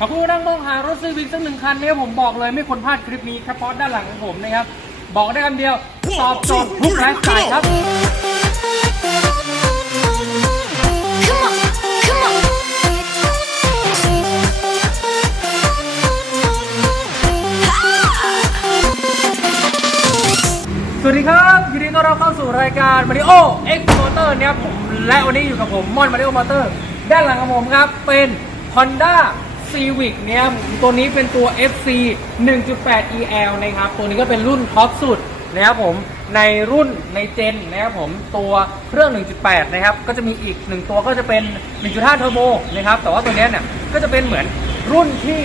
ขอบคุณนั่งมองหารถซีวิกสักหนึ่งคันเนี่ยผมบอกเลยไม่ควรพลาดคลิปนี้ครับเพราะด้านหลังของผมนะครับ บอกได้คำเดียวตอบโจทย์ทุกไลฟ์สไตล์ครับ สวัสดีครับยินดีต้อนรับเข้าสู่รายการ Mario X Motor เนี่ยครับผมและวันนี้อยู่กับผมมอน Mario Motor ด้านหลังของผมครับเป็น Honda Civic เนี่ยตัวนี้เป็นตัว FC 1.8 EL นะครับ ตัวนี้ก็เป็นรุ่นท็อปสุดนะครับผมในรุ่นในเจนนะครับผมตัวเครื่อง 1.8 นะครับ ก็จะมีอีกหนึ่งตัวก็จะเป็น 1.5 Turbo นะครับ แต่ว่าตัวนี้เนี่ยก็จะเป็นเหมือนรุ่นที่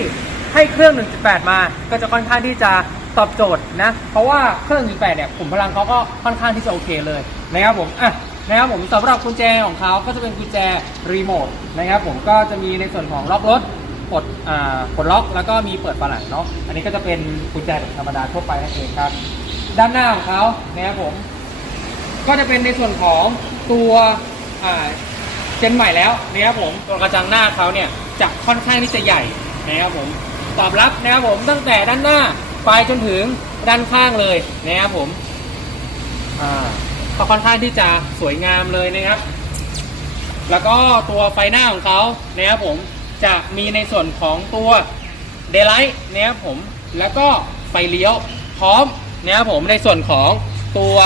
ให้เครื่อง 1.8 มา ก็จะค่อนข้างที่จะตอบโจทย์นะ เพราะว่าเครื่อง 1.8 เนี่ยขุมพลังเขาก็ค่อนข้างที่จะโอเคเลยนะครับผมอะนะครับผมสำหรับกุญแจของเขาก็จะเป็นกุญแจรีโมทนะครับผมก็จะมีในส่วนของล็อกรถ กดอ่ากดล็อกแล้วก็มีเปิดฝาหลังเนาะอันนี้ก็จะเป็นกุญแจธรรมดาทั่วไปนั่นเองครับ ด้านหน้าของเขานะครับผม ก็จะเป็นในส่วนของตัวอ่าเจนใหม่แล้วนะครับผมตัวกระจังหน้าเขาเนี่ยจะค่อนข้างที่จะใหญ่นะครับผมตอบรับนะครับผมตั้งแต่ด้านหน้าไปจนถึงด้านข้างเลยนะครับผมอ่าก็ค่อนข้างที่จะสวยงามเลยนะครับ แล้วก็ตัวไฟหน้าของเขานะครับผม จะมีในส่วนของตัวเดลไลท์นะครับผมแล้วก็ไฟเลี้ยวพร้อมนะครับผมในส่วนของตัว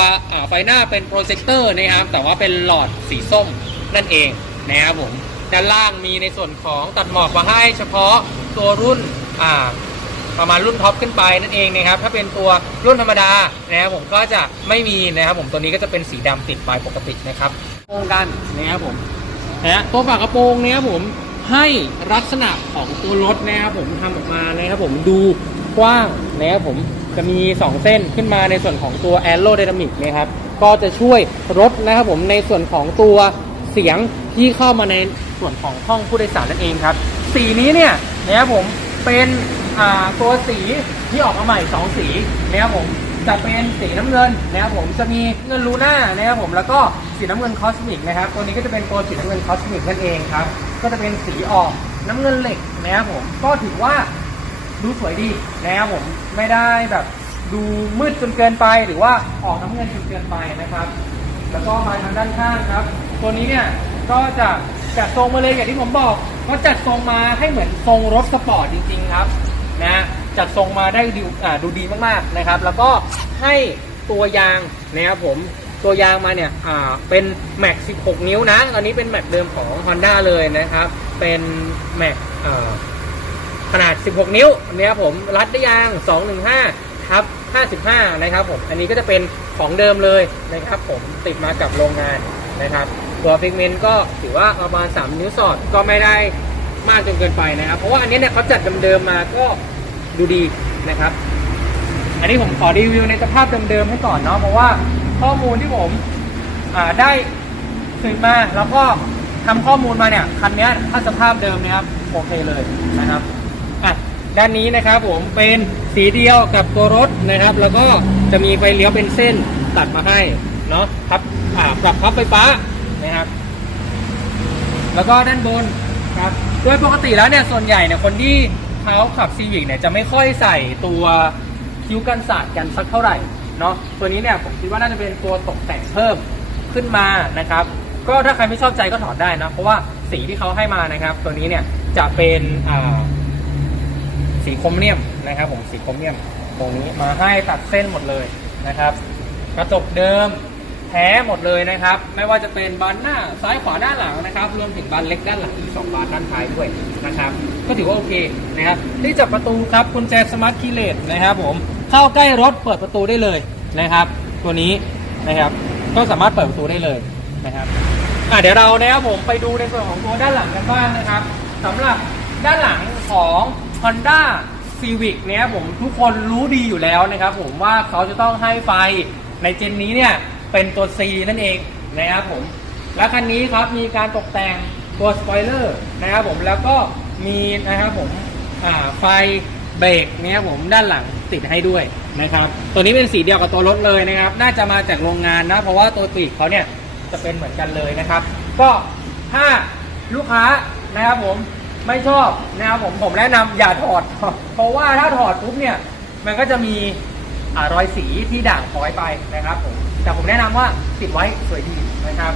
ไฟหน้าเป็นโปรเจคเตอร์นะครับแต่ว่าเป็นหลอดสีส้มนั่นเองนะครับผมด้านล่างมีในส่วนของตัดหมอกมาให้เฉพาะตัวรุ่นประมาณรุ่นท็อปขึ้นไปนั่นเองนะครับ ถ้าเป็นตัวรุ่นธรรมดานะครับผมก็จะไม่มีนะครับผมตัวนี้ก็จะเป็นสีดำติดไปปกตินะครับโครงกันนะครับผมนะตัวฝากระโปรงเนี่ยครับผม ให้ลักษณะของตัวรถนะครับผมทำออกมานะครับผมดูกว้างนะครับผมจะมี 2 เส้นขึ้นมาในส่วนของตัว a e r o d y n a m i c นะครับก็จะช่วยลดนะครับผมในส่วนของตัวเสียงที่เข้ามาในส่วนของห้องผู้โดยสารนั่นเองครับ สีนี้เนี่ยนะครับผมเป็นตัวสีที่ออกมาใหม่ 2 สีนะครับผมจะเป็นสีน้ำเงินนะครับผมจะมีเงินลูน่านะครับผมแล้วก็สีน้ำเงินคอสมิกนะครับตัวนี้ก็จะเป็นตัวสีน้ำเงินคอสมิกนั่นเองครับ ก็จะเป็นสีออกน้ำเงินเหล็กนะครับผมก็ถือว่าดูสวยดีนะครับผมไม่ได้แบบดูมืดจนเกินไปหรือว่าออกน้ำเงินจนเกินไปนะครับ แล้วก็มาทางด้านข้างครับ ตัวนี้เนี่ยก็จะจัดทรงมาเลยอย่างที่ผมบอกก็จัดทรงมาให้เหมือนทรงรถสปอร์ตจริง ๆ ครับนะจัดทรงมาได้ดูดูดีมากๆนะครับ แล้วก็ให้ตัวยางนะครับผม ตัวยางมาเนี่ยอ่าเป็นแม็ก16 นิ้วนะ ตอนนี้เป็นแม็กเดิมของ Honda เลยนะครับ เป็นแม็กอ่าขนาด 16 นิ้วนะครับผมรัดได้ยาง 215ทับ55 นะครับผม อันนี้ก็จะเป็นของเดิมเลยนะครับผมติดมากับโรงงานนะครับตัวฟิกเมนต์ก็ถือว่าประมาณ 3 นิ้วสอดก็ไม่ได้มากจนเกินไปนะครับ เพราะว่าอันนี้เนี่ยเขาจัดเดิมๆมาก็ดูดีนะครับ อันนี้ผมขอรีวิวในสภาพเดิมๆให้ก่อนเนาะเพราะว่า ข้อมูลที่ผมอ่าได้สืบมาแล้วก็ทำข้อมูลมาเนี่ยคันนี้ถ้าสภาพเดิมนะครับโอเคเลยนะครับอะด้านนี้นะครับผมเป็นสีเดียวกับตัวรถนะครับ แล้วก็จะมีไฟเลี้ยวเป็นเส้นตัดมาให้เนาะครับอ่าปรับพับไฟฟ้านะครับ แล้วก็ด้านบนครับโดยปกติแล้วเนี่ยส่วนใหญ่เนี่ยคนที่เขาขับซีวิกเนี่ยจะไม่ค่อยใส่ตัวคิ้วกันสาดกันสักเท่าไหร่ เนาะตัวนี้เนี่ยผมคิดว่าน่าจะเป็นตัวตกแต่งเพิ่มขึ้นมานะครับ ก็ถ้าใครไม่ชอบใจก็ถอดได้นะเพราะว่าสีที่เขาให้มานะครับ ตัวนี้เนี่ยจะเป็นสีโครเมียมนะครับผมสีโครเมียม ตรงนี้มาให้ตัดเส้นหมดเลยนะครับ กระจกเดิมแท้หมดเลยนะครับ ไม่ว่าจะเป็นบานหน้าซ้ายขวาด้านหลังนะครับ รวมถึงบานเล็กด้านหลังอีกสองบานด้านท้ายด้วยนะครับ ก็ถือว่าโอเคนะครับที่จับประตูครับกุญแจสมาร์ทคีย์เลสนะครับผม เข้าใกล้รถเปิดประตูได้เลยนะครับ ตัวนี้นะครับ ก็สามารถเปิดประตูได้เลยนะครับอะเดี๋ยวเรานะครับผมไปดูในส่วนของตัวด้านหลังกันบ้างนะครับสำหรับด้านหลังของ Honda Civic เนี่ยผมทุกคนรู้ดีอยู่แล้วนะครับ ผมว่าเขาจะต้องให้ไฟในเจนนี้เนี่ยเป็นตัว C นั่นเองนะครับผมและคันนี้ครับมีการตกแต่งตัวสปอยเลอร์นะครับผมแล้วก็มีนะครับผมไฟเบรกเนี่ยผมด้านหลัง ติดให้ด้วยนะครับตัวนี้เป็นสีเดียวกับตัวรถเลยนะครับ น่าจะมาจากโรงงานนะ เพราะว่าตัวปีกเขาเนี่ยจะเป็นเหมือนกันเลยนะครับ ก็ถ้าลูกค้านะครับผมไม่ชอบนะครับผมผมแนะนำอย่าถอด เพราะว่าถ้าถอดปุ๊บเนี่ยมันก็จะมีอรอยสีที่ด่างพร้อยไปนะครับผมแต่ผมแนะนำว่าติดไว้สวยดีนะครับ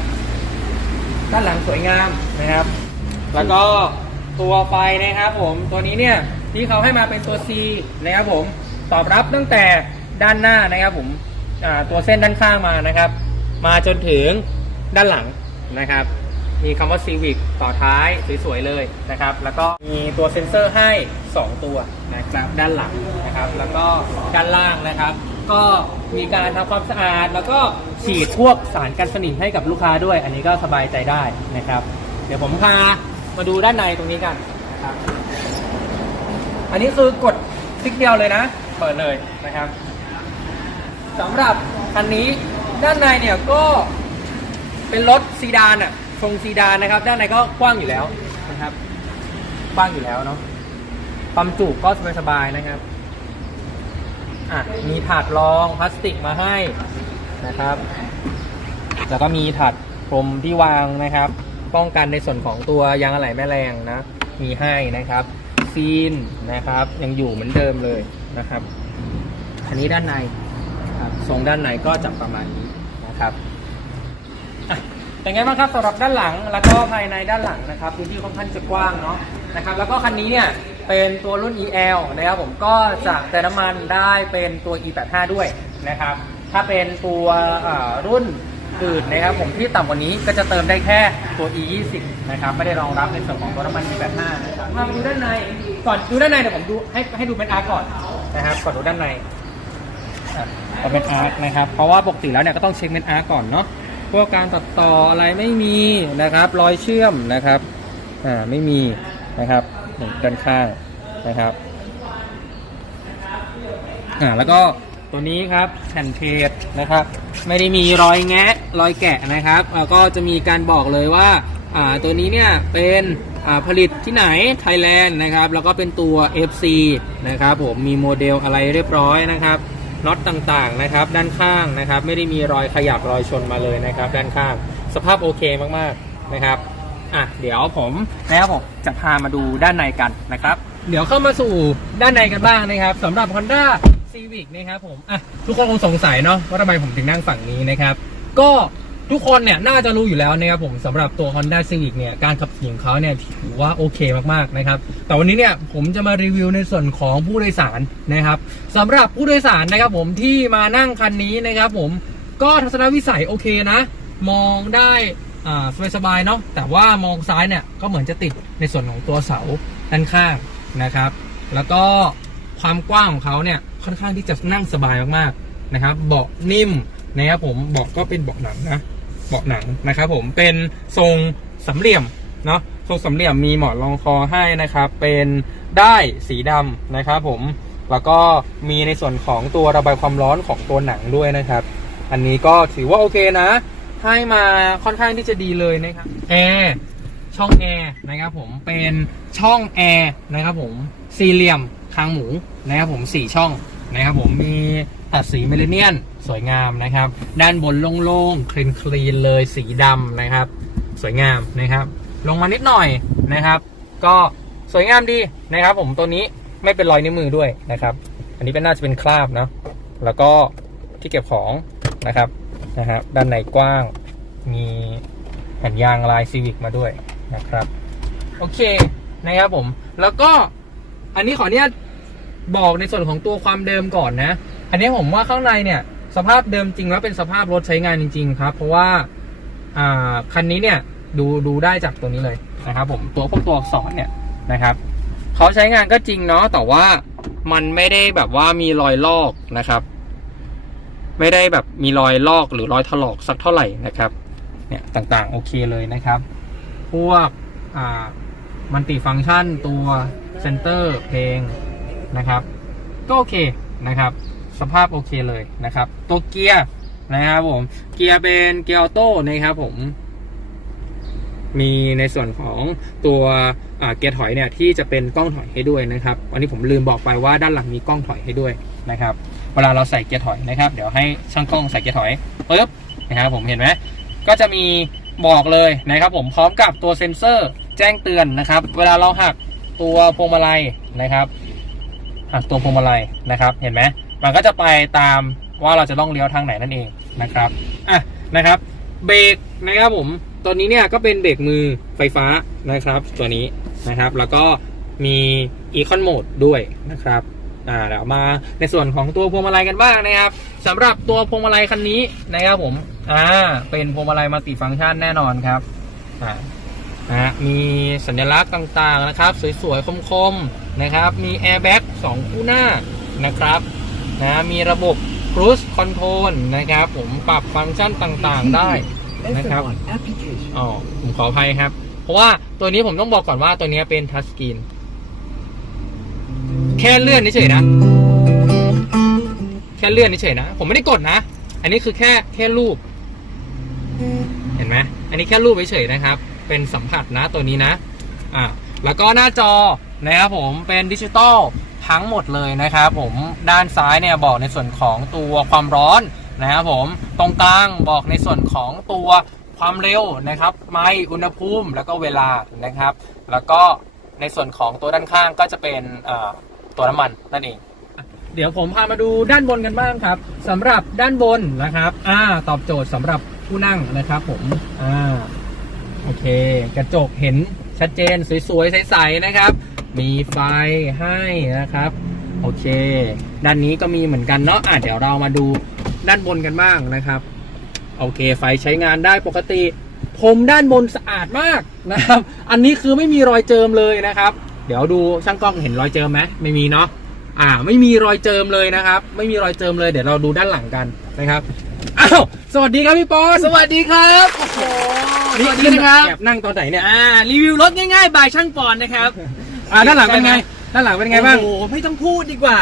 ด้านหลังสวยงามนะครับ แล้วก็ตัวไฟนะครับผมตัวนี้เนี่ยที่เขาให้มาเป็นตัว C นะครับผม ตอบรับตั้งแต่ด้านหน้านะครับผมตัวเส้นด้านข้างมานะครับ มาจนถึงด้านหลังนะครับ มีคำว่า Civic ต่อท้ายสวยๆเลยนะครับ แล้วก็มีตัวเซ็นเซอร์ให้ 2 ตัวนะครับด้านหลังนะครับ แล้วก็ด้านล่างนะครับ ก็มีการทำความสะอาด แล้วก็ฉีดพวกสารกันสนิมให้กับลูกค้าด้วย อันนี้ก็สบายใจได้นะครับ เดี๋ยวผมพามาดูด้านในตรงนี้กันนะครับ อันนี้คือกดคลิกเดียวเลยนะ เปิดเลยนะครับสำหรับคันนี้ด้านในเนี่ยก็เป็นรถซีดานอะทรงซีดานนะครับ ด้านในก็กว้างอยู่แล้วนะครับ กว้างอยู่แล้วเนาะความจุก็สบายๆนะครับอะมีถาดรองพลาสติกมาให้นะครับ แล้วก็มีถาดพรมที่วางนะครับ ป้องกันในส่วนของตัวยางอะไหล่แม่แรงนะ มีให้นะครับ ซีนนะครับ ยังอยู่เหมือนเดิมเลยนะครับอันนี้ด้านในครับทรงด้านในก็จะประมาณนี้นะครับอะเป็นไงบ้างครับสำหรับด้านหลังแล้วก็ภายในด้านหลังนะครับพื้นที่ค่อนข้างจะกว้างเนาะนะครับ แล้วก็คันนี้เนี่ยเป็นตัวรุ่น EL นะครับผมก็จากเติมน้ำมันได้เป็นตัว E85 ด้วยนะครับ ถ้าเป็นตัวรุ่น อื่นนะครับผมที่ต่ำกว่านี้ก็จะเติมได้แค่ตัว E20 นะครับไม่ได้รองรับในส่วนของตัวน้ำมัน E85 นะครับมาดูด้านในก่อนดูด้านในเดี๋ยวผมดูให้ให้ดูเป็นอาร์ก่อนนะครับก่อนดูด้านในก็เป็นอาร์นะครับเพราะว่าปกติแล้วเนี่ยก็ต้องเช็คเป็นอาร์ก่อนเนาะพวกการตัดต่ออะไรไม่มีนะครับรอยเชื่อมนะครับอ่าไม่มีนะครับด้านข้างนะครับอ่าแล้วก็ ตัวนี้ครับแผ่นเพจนะครับ ไม่ได้มีรอยแงะรอยแกะนะครับแล้วก็จะมีการบอกเลยว่าอ่าตัวนี้เนี่ยเป็นอ่าผลิตที่ไหนไทยแลนด์นะครับ แล้วก็เป็นตัว FC นะครับผมมีโมเดลอะไรเรียบร้อยนะครับน็อตต่างๆนะครับ ด้านข้างนะครับ ไม่ได้มีรอยขยับรอยชนมาเลยนะครับ ด้านข้างสภาพโอเคมากๆนะครับอะเดี๋ยวผมนะครับผมจะพามาดูด้านในกันนะครับ เดี๋ยวเข้ามาสู่ด้านในกันบ้างนะครับสำหรับ Honda Civic นะครับผมอะทุกคนคงสงสัยเนาะว่าทำไมผมถึงนั่งฝั่งนี้นะครับ ก็ทุกคนเนี่ยน่าจะรู้อยู่แล้วนะครับผมสำหรับตัว Honda Civic เนี่ยการขับขี่ของเขาเนี่ยถือว่าโอเคมากๆนะครับ แต่วันนี้เนี่ยผมจะมารีวิวในส่วนของผู้โดยสารนะครับสำหรับผู้โดยสารนะครับผมที่มานั่งคันนี้นะครับผมก็ทัศนวิสัยโอเคนะ มองได้อ่าสบายๆเนาะแต่ว่ามองซ้ายเนี่ยก็เหมือนจะติดในส่วนของตัวเสาด้านข้างนะครับ แล้วก็ความกว้างของเขาเนี่ย ค่อนข้างที่จะนั่งสบายมากๆนะครับ เบาะนิ่มนะครับผมเบาะก็เป็นเบาะหนังนะเบาะหนังนะครับ ผมเป็นทรงสามเหลี่ยมเนาะทรงสามเหลี่ยมมีหมอนรองคอให้นะครับ เป็นได้สีดำนะครับผมแล้วก็มีในส่วนของตัวระบายความร้อนของตัวหนังด้วยนะครับ อันนี้ก็ถือว่าโอเคนะ ให้มาค่อนข้างที่จะดีเลยนะครับแอร์ช่องแอร์นะครับผมเป็นช่องแอร์นะครับผมสี่เหลี่ยม คางหมูนะครับผมสี่ช่องนะครับผมมีตัดสีเมลเนียนสวยงามนะครับ ด้านบนโล่งๆคลีนคลีนๆเลยสีดำนะครับ สวยงามนะครับ ลงมานิดหน่อยนะครับ ก็สวยงามดีนะครับ ผมตัวนี้ไม่เป็นรอยนิ้วมือด้วยนะครับ อันนี้เป็นน่าจะเป็นคราบเนาะแล้วก็ที่เก็บของนะครับนะฮะด้านในกว้างมีแผ่นยางลายซีวิกมาด้วยนะครับ โอเคนะครับผมแล้วก็ อันนี้ขออนุญาตบอกในส่วนของตัวความเดิมก่อนนะ อันนี้ผมว่าข้างในเนี่ย สภาพเดิมจริงแล้วเป็นสภาพรถใช้งานจริง ๆ ครับ เพราะว่าอ่าคันนี้เนี่ยดูดูได้จากตัวนี้เลยนะครับ ผมตัวพวกตัวอักษรเนี่ยนะครับเขาใช้งานก็จริงเนาะแต่ว่ามันไม่ได้แบบว่ามีรอยลอกนะครับ ไม่ได้แบบมีรอยลอกหรือรอยถลอกสักเท่าไหร่นะครับ เนี่ยต่างๆ โอเคเลยนะครับ พวกอ่ามันติฟังก์ชันตัว เซนเตอร์เพลงนะครับ ก็โอเคนะครับ สภาพโอเคเลยนะครับ ตัวเกียร์นะครับผม เกียร์เป็นเกียร์ออโต้นะครับผม มีในส่วนของตัวเกียร์ถอยเนี่ยที่จะเป็นกล้องถอยให้ด้วยนะครับวันนี้ผมลืมบอกไปว่าด้านหลังมีกล้องถอยให้ด้วยนะครับ เวลาเราใส่เกียร์ถอยนะครับ เดี๋ยวให้ช่างกล้องใส่เกียร์ถอยปึ๊บนะครับผมเห็นไหมก็จะมีบอกเลยนะครับผมพร้อมกับตัวเซ็นเซอร์แจ้งเตือนนะครับ เวลาเราหัก ตัวพวงมาลัยนะครับหักตัวพวงมาลัยนะครับ เห็นไหมมันก็จะไปตามว่าเราจะต้องเลี้ยวทางไหนนั่นเองนะครับอะนะครับ เบรกนะครับผมตัวนี้เนี่ยก็เป็นเบรกมือไฟฟ้านะครับ ตัวนี้นะครับ แล้วก็มีอีคอนโหมดด้วยนะครับอ่าเดี๋ยวมาในส่วนของตัวพวงมาลัยกันบ้างนะครับสำหรับตัวพวงมาลัยคันนี้นะครับผมอ่าเป็นพวงมาลัยมัลติฟังก์ชันแน่นอนครับอ่า นะฮะมีสัญลักษณ์ต่างๆนะครับ สวยๆ คมๆ นะครับ มีแอร์แบ็กสองคู่หน้านะครับนะมีระบบ cruise control นะครับ ผมปรับฟังก์ชันต่างๆได้นะครับอ๋อผมขออภัยครับ เพราะว่าตัวนี้ผมต้องบอกก่อนว่าตัวนี้เป็นทัชสกรีนแค่เลื่อนเฉยๆนะ แค่เลื่อนเฉยๆนะ ผมไม่ได้กดนะ อันนี้คือแค่แค่รูป เห็นไหมอันนี้แค่รูปเฉยๆนะครับ เป็นสัมผัสนะตัวนี้นะอ่าแล้วก็หน้าจอนะครับผมเป็นดิจิตอลทั้งหมดเลยนะครับผมด้านซ้ายเนี่ยบอกในส่วนของตัวความร้อนนะครับผมตรงกลางบอกในส่วนของตัวความเร็วนะครับไมล์อุณหภูมิแล้วก็เวลานะครับ แล้วก็ในส่วนของตัวด้านข้างก็จะเป็นตัวน้ำมันนั่นเอง เดี๋ยวผมพามาดูด้านบนกันบ้างครับสำหรับด้านบนนะครับอ่าตอบโจทย์สำหรับผู้นั่งนะครับผมอ่า โอเค กระจกเห็นชัดเจนสวยๆ ใสๆนะครับ มีไฟให้นะครับ โอเค ด้านนี้ก็มีเหมือนกันเนาะอะเดี๋ยวเรามาดูด้านบนกันบ้างนะครับ โอเค ไฟใช้งานได้ปกติ ผมด้านบนสะอาดมากนะครับ อันนี้คือไม่มีรอยเจิมเลยนะครับ เดี๋ยวดูช่างกล้องเห็นรอยเจิมไหมไม่มีเนาะอ่า ไม่มีรอยเจิมเลยนะครับ ไม่มีรอยเจิมเลย เดี๋ยวเราดูด้านหลังกันนะครับ อ้าวสวัสดีครับพี่ปอนสวัสดีครับโอ้โหสวัสดีนะครับแอบนั่งตอนไหนเนี่ยอ่ารีวิวรถง่ายๆบายช่างปอนนะครับอ่าด้านหลังเป็นไงด้านหลังเป็นไงบ้างโอ้โหไม่ต้องพูดดีกว่า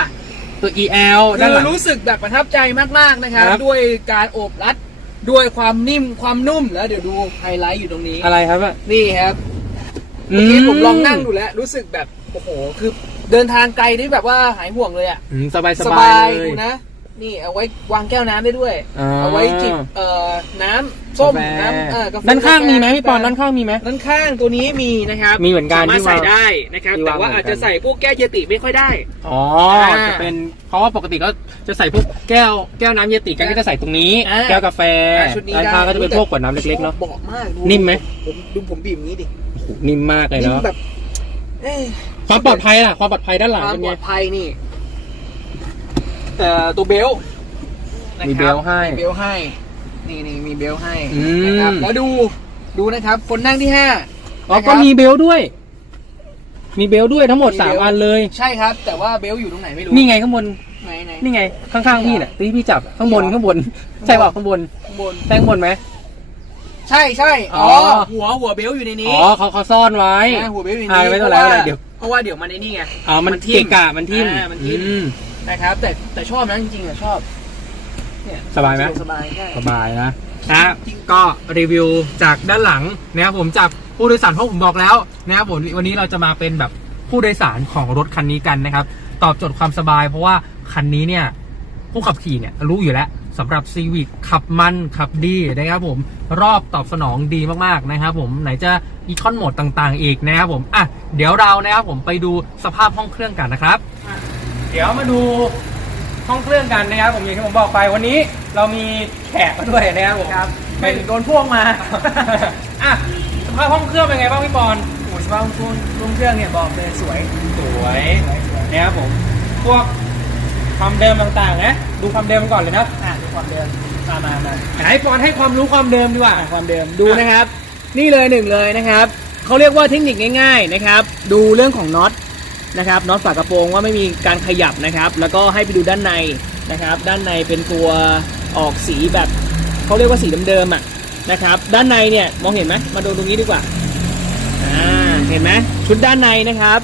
ตัว EL ด้านหคืลัองรู้สึกแบบประทับใจมากๆนะครับ ครับ ด้วยการโอบรัดด้วยความนิ่มความนุ่มแล้วเดี๋ยวดูไฮไลท์อยู่ตรงนี้อะไรครับอะนี่ครับเมื่อกี้ผมลองนั่งดูแล้วรู้สึกแบบโอ้โหคือเดินทางไกลได้แบบว่าหายห่วงเลยอะอืมสบายสสบาบายยเลดูยนะ นี่เอาไว้วางแก้วน้ำได้ด้วย อ่า เอาไว้จิบเอ่อน้ำส้มกาแฟน้ำเอ่อกาแฟด้านข้างมีไหมกาแฟพี่ปอนด้านข้างมีไหม ด้านข้างตัวนี้มีนะครับมีเหมือนกันสามารถที่วางใส่ได้นะครับที่วางแต่ว่าเหมือนกัน อาจจะใส่พวกแก้วเยติไม่ค่อยได้ อ๋ออ่าจะเป็นเพราะว่าปกติก็จะใส่พวกแก้วแก้วน้ำเยติกันก็จะใส่ตรงนี้ อ่าแก้วกาแฟอ่าชุดนี้ด้านได้ข้างก็จะเป็นพวกขวดน้ำเล็กๆเนาะ เบาะมากดูนิ่มไหม ผมดูผมบีบอย่างนี้ดิโอ้โหนิ่มมากเลยนิ่มเนาะแบบเอ้ยความปลอดภัยล่ะความปลอดภัยด้านหลังความเป็นปไงลอดภัยนี่ เอ่อตัวเบลต์นะครับมีเบลต์ให้มีเบลต์ให้ นี่นี่มีเบลต์ให้อืม นะครับแล้วดูดูนะครับ คนนั่งที่ห้าอ๋อนะครับ ก็มีเบลต์ด้วย มีเบลต์ด้วยทั้งหมดมีสามเบลต์อันเลย ใช่ครับ แต่ว่าเบลต์อยู่ตรงไหนไม่รู้นี่ไงข้างบน ไหนไหน นี่ไงข้างๆพี่น่ะที่พี่จับข้างบนข้างบน ใช่เปล่าข้างบนข้างบน ใช่ข้างบนไหม ใช่ใช่อ๋ออ๋อหัวหัวเบลต์อยู่ในนี้อ๋อเขาเขาซ่อนไว้อ่าหัวเบลต์อยู่ในอ่านี้ไม่เพต้องราะแล้วว่าอะไรเดี๋ยว เพราะว่าเดี๋ยวมันในนี่ไง อ๋อมันมันทิ่มเกะกะมันทิ่มอ่ามันทิ่ม อืม นะครับ แต่แต่ชอบนะจริงๆอะชอบ เนี่ยสบายไหม สบายใช่สบายนะนะก็รีวิวจากด้านหลังนะครับผมจากผู้โดยสารเพราะผมบอกแล้วนะครับผมวันนี้เราจะมาเป็นแบบผู้โดยสารของรถคันนี้กันนะครับ ตอบโจทย์ความสบาย เพราะว่าคันนี้เนี่ย ผู้ขับขี่เนี่ยรู้อยู่แล้วสำหรับ Civic ขับมันขับดีนะครับผมรอบตอบสนองดีมากๆนะครับผมไหนจะอีคอนโหมดต่างๆอีกนะครับผมอะเดี๋ยวเรานะครับผมไปดูสภาพห้องเครื่องกันนะครับ เดี๋ยวมาดูห้องเครื่องกันนะครับผมอย่างที่ผมบอกไปวันนี้เรามีแขกมาด้วยนะครับผมครับเป็นโดนพ่วงมาอะสภาพห้องเครื่องเป็นไงบ้างพี่ปอนโอ้ยสภาพช่วงช่วงเครื่องเนี่ยบอกเลยสวยสวยนะครับผมพวกความเดิมต่างๆนะดูความเดิมก่อนเลยนะอะดูความเดิมมามามาให้ปอนให้ความรู้ความเดิมดีกว่าอะความเดิมดูนะครับ นี่เลยหนึ่งเลยนะครับเขาเรียกว่าเทคนิคง่าย ๆนะครับ ดูเรื่องของน็อต นะครับน็อตฝากระโปรงว่าไม่มีการขยับนะครับ แล้วก็ให้ไปดูด้านในนะครับ ด้านในเป็นตัวออกสีแบบเขาเรียกว่าสีเดิมๆอะนะครับ ด้านในเนี่ยมองเห็นไหมมาดูตรงนี้ดีกว่าอ่าเห็นไหมชุดด้านในนะครับ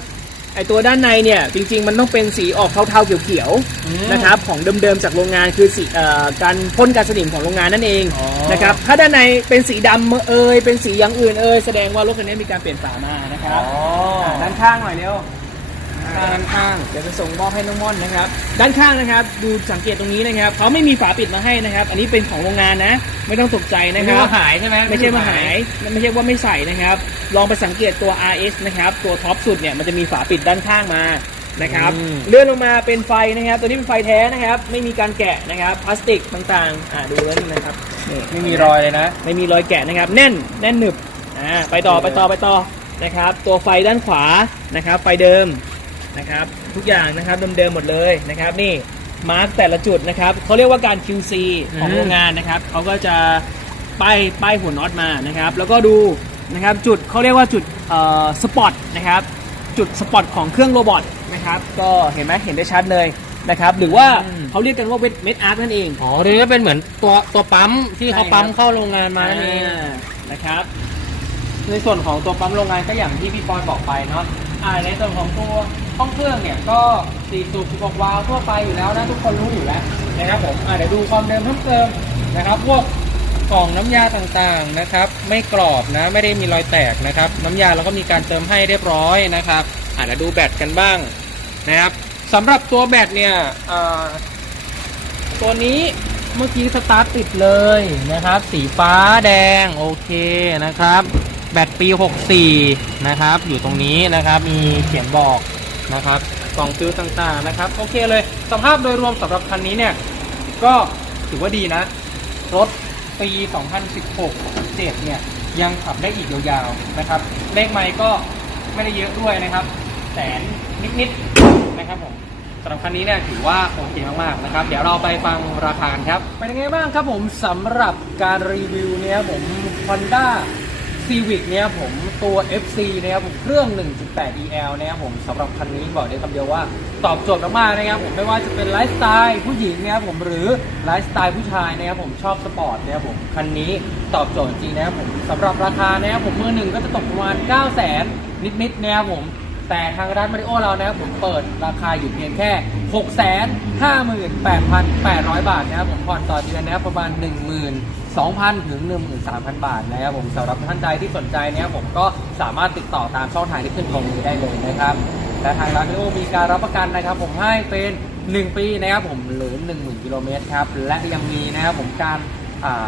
ไอตัวด้านในเนี่ยจริงๆมันต้องเป็นสีออกเทาๆเขียวๆอืมนะครับของเดิมๆจากโรงงานคือสีเอ่อการพ่นการสนิมของโรงงานนั่นเองอ๋อนะครับถ้าด้านในเป็นสีดำเอยเป็นสีอย่างอื่นเอยแสดงว่ารถคันนี้มีการเปลี่ยนฝามานะครับาด้านข้างหน่อยเร็วอ่ข้าง ด้านข้างเดี๋ยวจะส่งมอบให้น้องม่อนนะครับ ด้านข้างนะครับ ดูสังเกตตรงนี้นะครับเขาไม่มีฝาปิดมาให้นะครับ อันนี้เป็นของโรงงานนะ ไม่ต้องตกใจไม่นะคใช่รับ ว่าหายใช่ไหมไม่ใช่ว่าหายไม่ใช่ว่าไม่ใส่นะครับ ลองไปสังเกตตัว RS นะครับ ตัวท็อปสุดเนี่ยมันจะมีฝาปิดด้านข้างมานะครับ เลื่อนลงมาเป็นไฟนะครับ ตัวนี้เป็นไฟแท้นะครับ ไม่มีการแกะนะครับพลาสติกต่างๆ อ่าดูแล้วนี่นะครับนี่ไม่มีรอยเลยนะ ไม่มีรอยแกะนะครับ แน่นแน่นหนึบอ่าไปต่อไปต่อไปต่อนะครับ ตัวไฟด้านขวานะครับ ไฟเดิม นะครับ ทุกอย่างนะครับเดิมๆหมดเลยนะครับ นี่มาร์กแต่ละจุดนะครับเขาเรียกว่าการ QC ของอืมโรงงานนะครับเขาก็จะป้ายป้ายหัวน็อตมานะครับ แล้วก็ดูนะครับจุดเขาเรียกว่าจุดเอ่อสปอตนะครับ จุดสปอตของเครื่องโรบอทนะครับ ก็เห็นไหมเห็นได้ชัดเลยนะครับ หรือว่าเขาเรียกกันว่าเม็ดอาร์คนั่นเอง อ๋อเดี๋ยวนี้เป็นเหมือนตัวตัวปั๊มที่เขาใช่ครับปั๊มเข้าโรงงานมานั่นเองอ่านะครับในส่วนของตัวปั๊มโรงงานก็อย่างที่พี่ปอนบอกไปเนาะอ่าในส่วนของตัว ห้องเครื่องเนี่ยก็สี่สูบ16วาล์วทั่วไปอยู่แล้วนะทุกคนรู้อยู่แล้วนะครับผมเดี๋ยวดูความเดิมเพิ่มเติมนะครับ พวกกล่องน้ำยาต่างๆนะครับ ไม่กรอบนะไม่ได้มีรอยแตกนะครับ น้ำยาเราก็มีการเติมให้เรียบร้อยนะครับอาเดี๋ยวดูแบตกันบ้างนะครับสำหรับตัวแบตเนี่ยตัวนี้เมื่อกี้สตาร์ทติดเลยนะครับ สีฟ้าแดงโอเคนะครับ แบตปี 64 นะครับ อยู่ตรงนี้นะครับ มีเขียนบอก นะครับกล่องฟิวต่างๆนะครับโอเคเลยสภาพโดยรวมสำหรับคันนี้เนี่ยก็ถือว่าดีนะ รถปี 2016 7เนี่ยยังขับได้อีกยาวๆนะครับ เลขไมค์ก็ไม่ได้เยอะด้วยนะครับแสนนิดๆนะครับผมสำหรับคันนี้เนี่ยถือว่าโอเคมากๆนะครับ เดี๋ยวเราไปฟังราคาครับเป็นยังไงบ้างครับผมสำหรับการรีวิวเนี่ยผม Honda Civic เนี่ยผมตัว FC เนี่ยผมเครื่อง 1.8 EL เนี่ยผมสำหรับคันนี้บอกได้คำเดียวว่าตอบโจทย์มากๆนะครับผมไม่ว่าจะเป็นไลฟ์สไตล์ผู้หญิงเนี่ยผมหรือไลฟ์สไตล์ผู้ชายเนี่ยผมชอบสปอร์ตเนี่ยผมคันนี้ตอบโจทย์จริงนะครับผมสำหรับราคาเนี่ยผมมือหนึ่งก็จะตกประมาณ 9 0 0 0 0 0นิดๆเนี่ยผม แต่ทางร้านมาริโอเรานะครับผมเปิดราคาอยู่เพียงแค่ 6 5 8 8 0 0 บาทนะครับผมผ่อนต่อเดือนนะครับประมาณ 12,000 ถึง 13,000 บาทนะครับผมสำหรับท่านใดที่สนใจเนี่ยผมก็สามารถติดต่อตามช่องทางที่ขึ้นตรงนี้ได้เลยนะครับและทางร้านมาริโอมีการรับประกันนะครับผมให้เป็น 1 ปีนะครับผมหรือ 10,000กิโลเมตรครับและยังมีนะครับผมการอ่า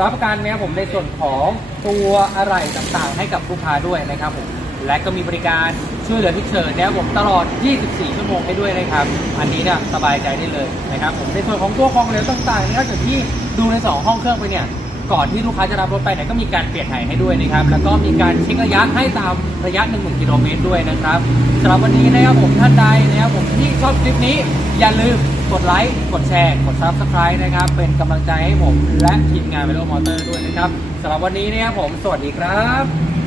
รับประกันนะครับผมในส่วนของตัวอะไรต่างๆ ให้กับลูกค้าด้วยนะครับผม และก็มีบริการช่วยเหลือพิเศษนะครับผมตลอด 24 ชั่วโมงให้ด้วยนะครับ อันนี้เนี่ยสบายใจได้เลยนะครับผมในส่วนของตัวของเหลวต่างๆนะครับอย่างที่ดูใน 2 ห้องเครื่องไปเนี่ยก่อนที่ลูกค้าจะรับรถไปเนี่ยก็มีการเปลี่ยนถ่ายให้ด้วยนะครับ แล้วก็มีการเช็คระยะให้ตามระยะ1 0,000กิโลเมตรด้วยนะครับสำหรับวันนี้นะครับผมท่านใดนะครับผมที่ชอบคลิปนี้อย่าลืมกดไลค์ กดแชร์ กด subscribe นะครับ เป็นกำลังใจให้ผมและทีมงานเวโรมอเตอร์ด้วยนะครับสำหรับวันนี้นะครับผม สวัสดีครับ